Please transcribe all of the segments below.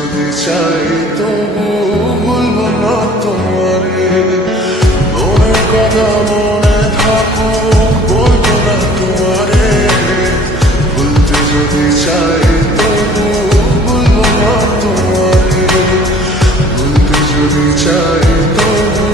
যদি চাই তবু ভুলবো না তোমারে, মনের কথা মনে থাকুক বলবো না তোমারে, ভুলতে যদি চাই তবু ভুলবো না তোমারে, ভুলতে যদি চাই তবু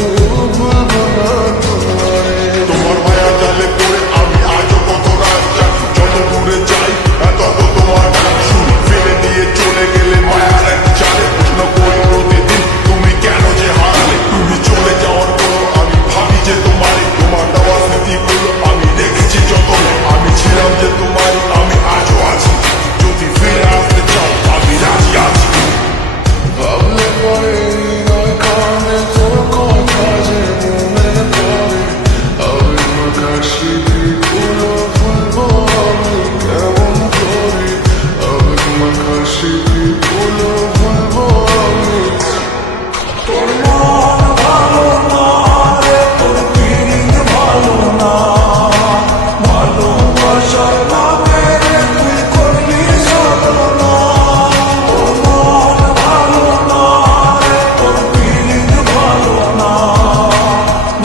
ভুলবো না তোমারে। তোমার মায়া জালে পড়ে আমি আজও কত রাত জাগি, যত দূরে যাই তত তোমার সুর ফেলে দিয়ে চলে গেলে মায়ার এক জালে প্রশ্ন করি প্রতিদিন তুমি কেন যে হারালে। তুমি চলে যাওয়ার পর আমি ভাবি যে তোমার দেওয়া স্মৃতিগুলো আমি রেখেছি যতনে, আমি ছিলাম যে তোমার আমি আজও আছি, যদি ফিরে আসতে চাও আমি রাজি আছি। ভাবলে পরে নয় কানে তোর কথা যে মনে পড়ে, আবেগ মাখা স্মৃতিগুলো ভুলবো আমি কেমন করে, আবেগ মাখা স্মৃতিগুলো ভুলবো আমি। তোর মন ভালো না রে, তোর ফিলিং ভালো না, ভালোবাসার নামে রে তুই করলি সাধনা। তোর মন ভালো না রে, তোর ফিলিং ভালো না,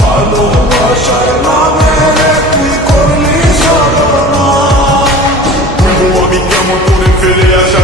ভালোবাসার নামে রে তুই করলি সাধনা। বলবো আমি কেমন করে ফিরে আসা